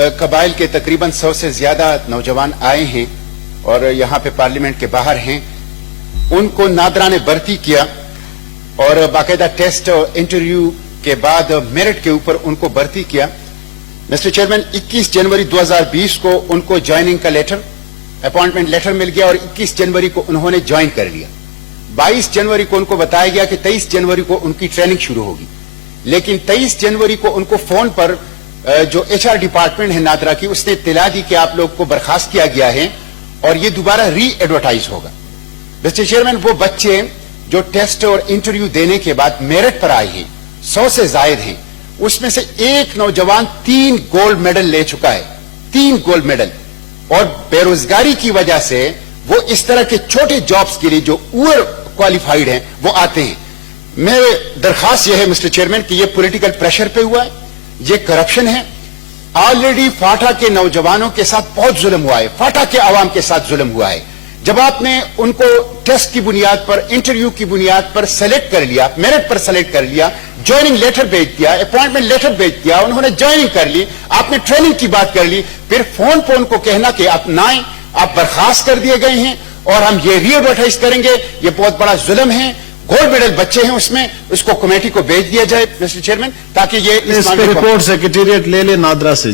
कबाइल के तकरीबन 100 से ज्यादा नौजवान आए हैं और यहाँ पे पार्लियामेंट के बाहर हैं। उनको नादरा ने भर्ती किया और बाकायदा टेस्ट और इंटरव्यू के बाद मेरिट के ऊपर उनको भर्ती किया। मिस्टर चेयरमैन, 21 जनवरी 2020 को उनको ज्वाइनिंग का लेटर, अपॉइंटमेंट लेटर मिल गया और 21 जनवरी को उन्होंने ज्वाइन कर लिया। 22 जनवरी को उनको बताया गया कि 23 जनवरी को उनकी ट्रेनिंग शुरू होगी, लेकिन 23 जनवरी को उनको फोन पर जो HR डिपार्टमेंट है नादरा की, उसने इत्तला दी कि आप लोग को बर्खास्त किया गया है और ये दोबारा री एडवर्टाइज होगा। मिस्टर चेयरमैन, वो बच्चे जो टेस्ट और इंटरव्यू देने के बाद मेरिट पर आए हैं 100 से जायद हैं, उसमें से एक नौजवान 3 गोल्ड मेडल ले चुका है, 3 गोल्ड मेडल। और बेरोजगारी की वजह से वो इस तरह के छोटे जॉब्स के लिए जो ओवर क्वालिफाइड हैं वो आते हैं। मेरे दरखास्त यह है मिस्टर चेयरमैन कि ये पॉलिटिकल प्रेशर पे हुआ है, ये करप्शन है। ऑलरेडी फाटा के नौजवानों के साथ बहुत जुल्म हुआ है, फाटा के आवाम के साथ जुल्म हुआ है। जब आपने उनको टेस्ट की बुनियाद पर, इंटरव्यू की बुनियाद पर सेलेक्ट कर लिया, मेरिट पर सेलेक्ट कर लिया, ज्वाइनिंग लेटर भेज दिया, अपॉइंटमेंट लेटर भेज दिया, उन्होंने ज्वाइनिंग कर ली, आपने ट्रेनिंग की बात कर ली, फिर फोन पर उनको कहना कि आप ना आए, आप बर्खास्त कर दिए गए हैं और हम ये री एडवर्टाइज करेंगे, ये बहुत बड़ा जुल्म है। गोल्ड मेडल बच्चे हैं उसमें, उसको कमेटी को भेज दिया जाए मिस्टर चेयरमैन, ताकि ये इस पे रिपोर्ट सेक्रेटेरिएट ले ले नादरा से।